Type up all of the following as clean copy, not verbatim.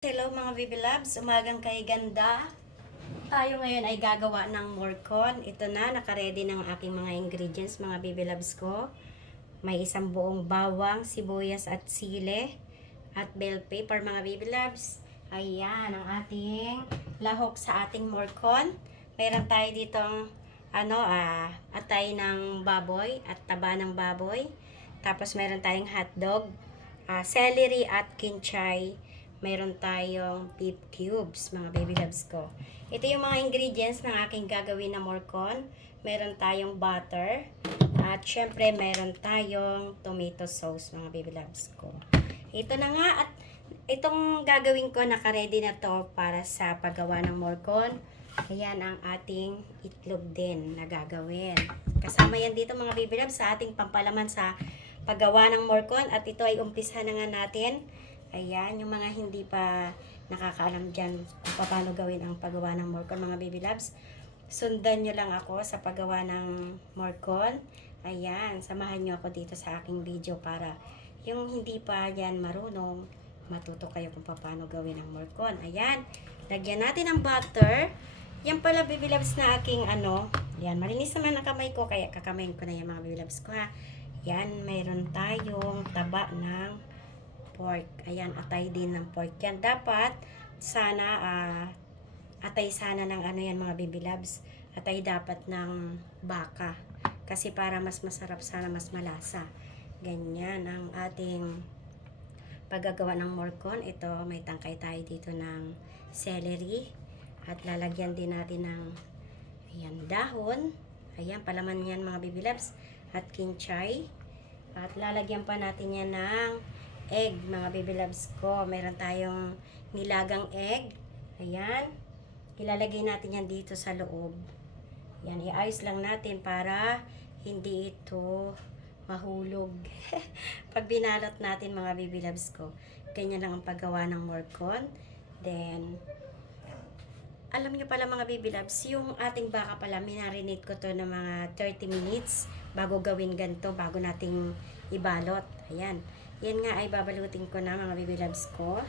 Hello mga baby loves, umagang kay ganda. Tayo ngayon ay gagawa ng morcon. Ito na, nakaredy ng aking mga ingredients mga baby loves ko. May isang buong bawang, sibuyas at sile at bell pepper mga baby loves. Ayan ang ating lahok sa ating morcon. Meron tayo ditong atay ng baboy at taba ng baboy. Tapos meron tayong hotdog, celery at kinchay. Meron tayong beef cubes, mga baby loves ko. Ito yung mga ingredients ng aking gagawin na morcon. Meron tayong butter. At syempre, meron tayong tomato sauce, mga baby loves ko. Ito na nga, at itong gagawin ko, naka-ready na to para sa paggawa ng morcon. Ayan ang ating itlog din na gagawin. Kasama yan dito, mga baby loves, sa ating pampalaman sa paggawa ng morcon. At ito ay umpisa na nga natin. Ayan, yung mga hindi pa nakakaalam dyan kung paano gawin ang paggawa ng morcon, mga baby loves. Sundan nyo lang ako sa paggawa ng morcon. Ayan, samahan nyo ako dito sa aking video para yung hindi pa yan marunong, matuto kayo kung paano gawin ang morcon. Ayan, lagyan natin ng butter. Yan pala, baby loves, na aking yan, malinis naman ang kamay ko, kaya kakamayin ko na yan, mga baby loves ko, ha. Yan, mayroon tayong taba ng pork. Ayan, atay din ng pork yan. Dapat, sana, atay sana ng yan, mga baby loves. Atay dapat ng baka. Kasi para mas masarap, sana mas malasa. Ganyan ang ating paggagawa ng morcon. Ito, may tangkay tayo dito ng celery. At lalagyan din natin ng ayan, dahon. Ayan, palaman yan, mga baby loves. At kinchay. At lalagyan pa natin yan ng egg, mga baby loves ko. Meron tayong nilagang egg. Ayan. Ilalagay natin yan dito sa loob. Yan, i-ice lang natin para hindi ito mahulog. Pag binalot natin, mga baby loves ko, ganyan lang ang paggawa ng morcon. Then, alam nyo pala, mga baby loves, yung ating baka pala, minarinate ko to ng mga 30 minutes bago gawin ganito, bago nating ibalot. Ayan. Yan nga ay babalutin ko na, mga baby loves ko.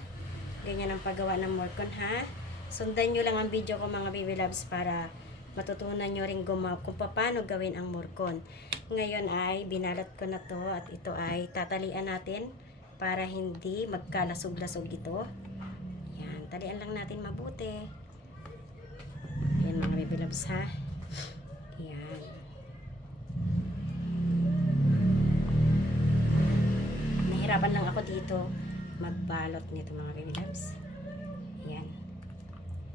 Ganyan ang paggawa ng morcon, ha. Sundan nyo lang ang video ko, mga baby loves, para matutunan nyo rin kung paano gawin ang morcon. Ngayon ay binalot ko na to at ito ay tatalian natin para hindi magkalasog-lasog ito. Yan, talian lang natin mabuti. Yan, mga baby loves, ha. Yan. Nahirapan lang ako dito magbalot nito, mga baby loves. Yan.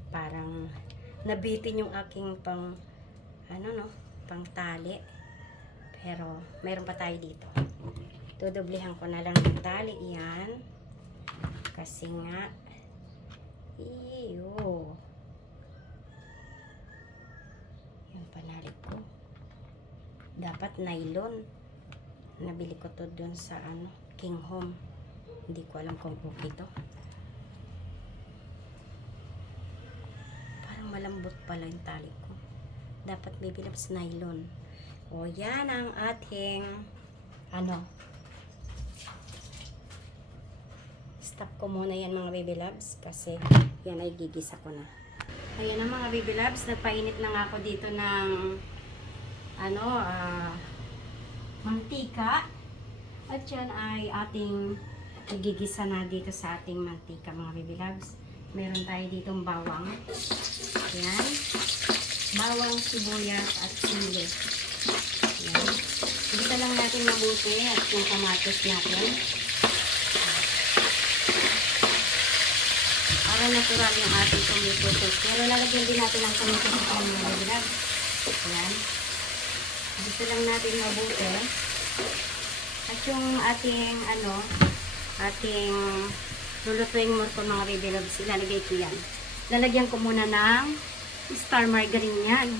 Parang nabitin yung aking pang tali. Pero mayroon pa tayo dito. Dudublehan ko na lang ng tali yan. Kasi nga yung panali ko. Dapat nylon. Nabili ko to dun sa King Home. Hindi ko alam kung okay to. Parang malambot pala yung tali ko. Dapat baby loves nylon. O yan ang ating stop ko muna yan, mga baby loves, kasi yan ay gigisa ko na. Ayan ang mga baby loves, nagpainit lang ako dito ng mantika. At yan ay ating igigisa na dito sa ating mantika, mga baby loves. Meron tayo ditong bawang. Ayan. Bawang, sibuyas at sili. Ayan. Igisa lang natin mabuti at yung kamatis natin. Para natural yung ating tomato sauce. Pero lalagyan din natin ang tomato sauce, mga baby loves. Ayan. Igisa lang natin mabuti. At yung ating ating lulutuing morcon, mga baby loves, ilalagay ko yan. Lalagyan ko muna ng star margarine yan.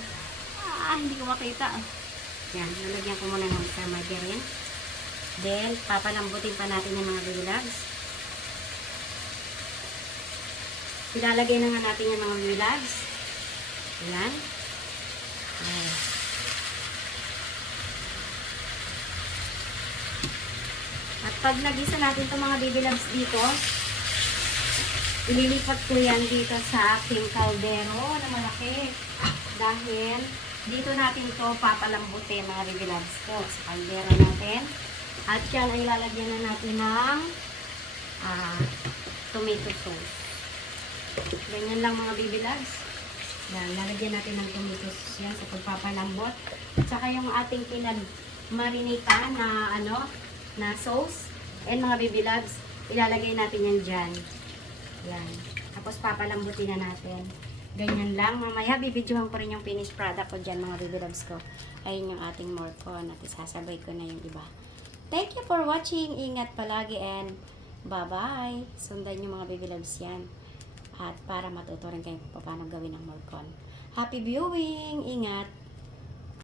Hindi ko makita. Yan, lalagyan ko muna ng star margarine. Then, papalambutin pa natin yung mga baby loves. Ilalagay na nga natin yung mga baby loves. Yan. Ayan. At pag nagisa natin itong mga baby loves dito, Ililipat ko yan dito sa aking kaldero na malaki. Dahil dito natin to papalambutin mga baby loves ko sa kaldero natin. At yan ay lalagyan na natin ng tomato sauce. Ganyan lang mga baby loves. Yan, lalagyan natin ng tomato sauce yan sa pagpapalambot. At saka yung ating pinag-marinita na na sauce. And mga baby loves, ilalagay natin yan dyan. Yan. Tapos papalambutin na natin. Ganyan lang. Mamaya bibidyohan ko rin yung finished product ko dyan mga baby loves ko. Ayun yung ating morcon at isasabay ko na yung iba. Thank you for watching. Ingat palagi and bye-bye. Sundan yung mga baby loves yan. At para matuto rin kayo kung paano gawin ang morcon. Happy viewing! Ingat!